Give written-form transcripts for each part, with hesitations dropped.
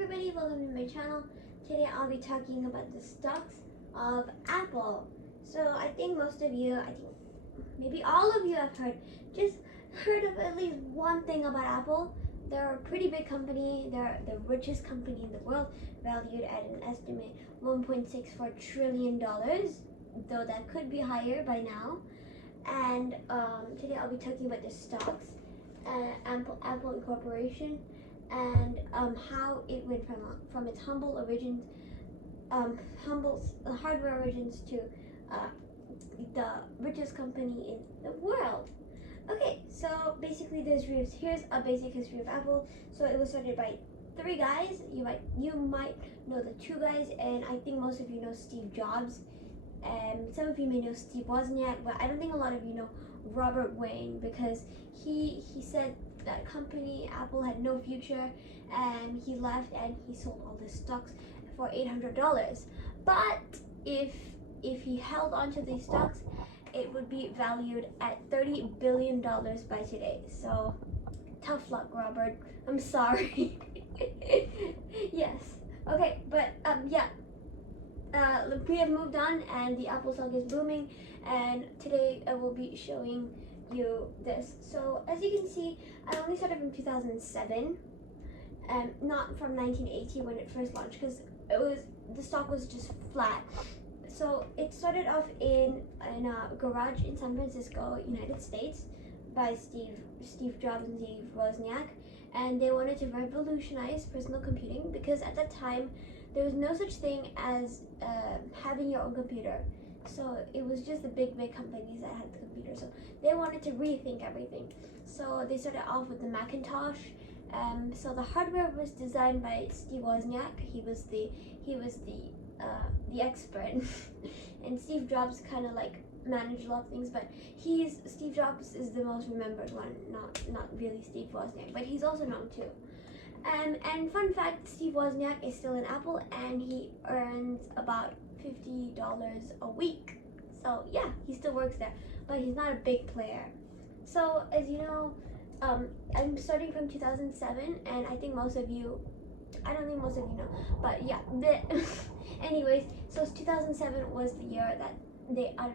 everybody, welcome to my channel. Today I'll be talking about the stocks of Apple. So I think most of you, maybe all of you have heard of at least one thing about Apple. They're a pretty big company. They're the richest company in the world, valued at an estimate $1.64 trillion, though that could be higher by now. And today I'll be talking about the stocks, Apple Incorporation, and how it went from its humble hardware origins to the richest company in the world. Okay, so basically here's a basic history of Apple. So it was started by three guys. You might know the two guys, and I think most of you know Steve Jobs. Some of you may know Steve Wozniak, but I don't think a lot of you know Robert Wayne, because he said that company Apple had no future, and he left and he sold all the stocks for $800. But if he held onto these stocks, it would be valued at $30 billion by today. So tough luck, Robert. I'm sorry. Yes. Okay, but we have moved on, and the Apple stock is booming, and today I will be showing you this. So as you can see, I only started from 2007, not from 1980 when it first launched, because the stock was just flat. So it started off in a garage in San Francisco, United States, by Steve Jobs and Steve Wozniak, and they wanted to revolutionize personal computing, because at that time there was no such thing as having your own computer. So it was just the big companies that had the computer. So they wanted to rethink everything. So they started off with the Macintosh. So the hardware was designed by Steve Wozniak. He was the expert, and Steve Jobs kind of like managed a lot of things. But Steve Jobs is the most remembered one, not really Steve Wozniak, but he's also known too. And fun fact, Steve Wozniak is still in Apple, and he earns about $50 a week. So yeah, he still works there, but he's not a big player. So as you know, I'm starting from 2007, and I think most of you, I don't think most of you know, but yeah. Anyways, so 2007 was the year that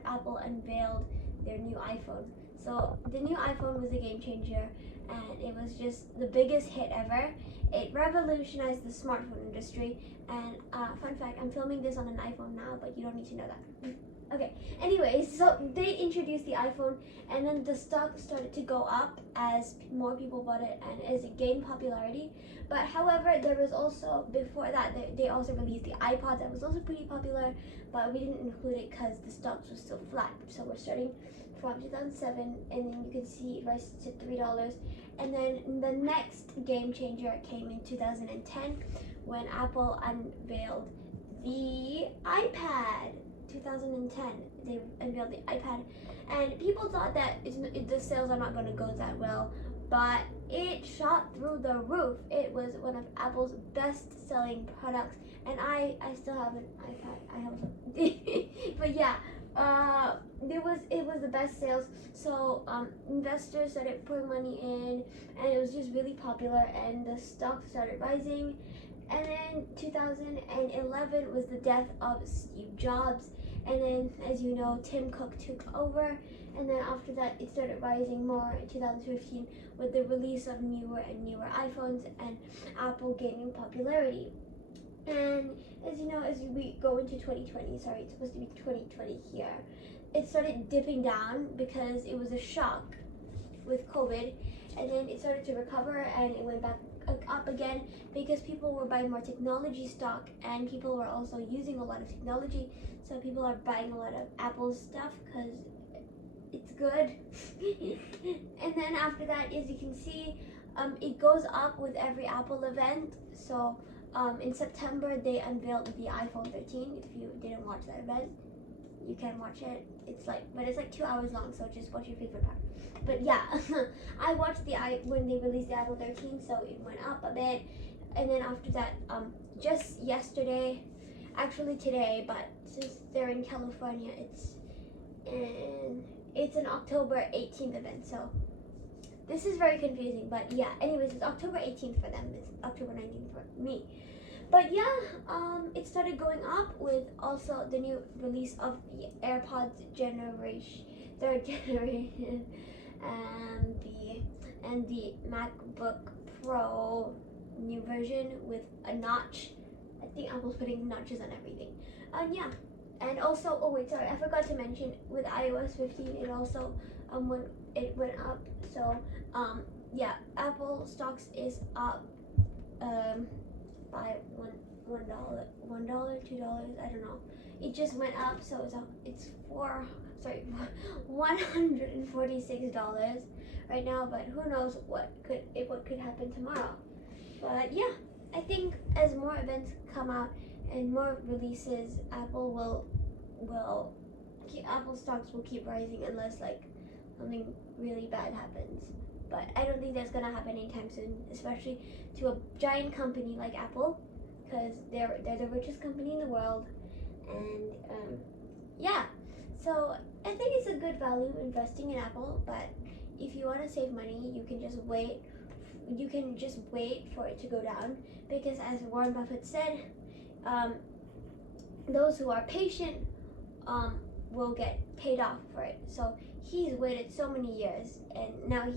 Apple unveiled their new iPhone. So the new iPhone was a game changer, and it was just the biggest hit ever. It revolutionized the smartphone industry. And fun fact, I'm filming this on an iPhone now, but you don't need to know that. Okay, anyways, so they introduced the iPhone, and then the stock started to go up as more people bought it and as it gained popularity. But however, there was also, before that, they also released the iPod that was also pretty popular, but we didn't include it because the stocks were still flat. So we're starting from 2007, and then you can see it rises to $3. And then the next game changer came in 2010 when Apple unveiled the iPad. 2010, they unveiled the iPad, and people thought that the sales are not going to go that well, but it shot through the roof. It was one of Apple's best-selling products, and I still have an iPad. I have but yeah, it was the best sales. So investors started putting money in, and it was just really popular, and the stock started rising. And then 2011 was the death of Steve Jobs, and then, as you know, Tim Cook took over, and then after that it started rising more in 2015 with the release of newer and newer iPhones and Apple gaining popularity. And as you know, as we go into 2020, sorry, it's supposed to be 2020 here, it started dipping down because it was a shock with COVID, and then it started to recover, and it went back up again because people were buying more technology stock, and people were also using a lot of technology. So people are buying a lot of Apple stuff because it's good. And then after that, as you can see, it goes up with every Apple event. So in September, they unveiled the iPhone 13. If you didn't watch that event, you can watch it. It's like 2 hours long, so just watch your favorite part. But yeah, I watched when they released the iPhone 13, so it went up a bit. And then after that, just yesterday, actually today, but since they're in California, it's an October 18th event. So This is very confusing, but yeah. Anyways, it's October 18th for them. It's October 19th for me. But yeah, it started going up with also the new release of the AirPods generation, third generation, and the MacBook Pro new version with a notch. I think Apple's putting notches on everything. And yeah, and also, oh wait, sorry, I forgot to mention with iOS 15, it also went up. So yeah, Apple stocks is up by $1, $2, I don't know. It just went up, so it's $146 right now. But who knows what could happen tomorrow? But yeah, I think as more events come out and more releases, Apple stocks will keep rising unless like something really bad happens. But I don't think that's gonna happen anytime soon, especially to a giant company like Apple, because they're the richest company in the world, and yeah. So I think it's a good value investing in Apple, but if you want to save money, you can just wait. You can just wait for it to go down, because as Warren Buffett said, those who are patient will get paid off for it. So he's waited so many years, and now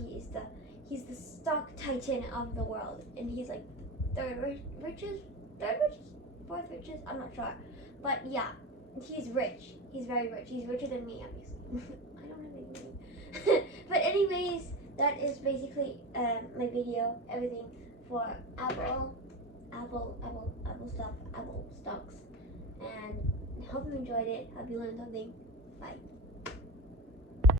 he's the stock titan of the world, and he's like third richest, fourth richest. I'm not sure, but yeah, he's rich. He's very rich. He's richer than me, obviously. I don't have any money. But anyways, that is basically my video. Everything for Apple stuff, Apple stocks, and hope you enjoyed it. Hope you learned something. Bye.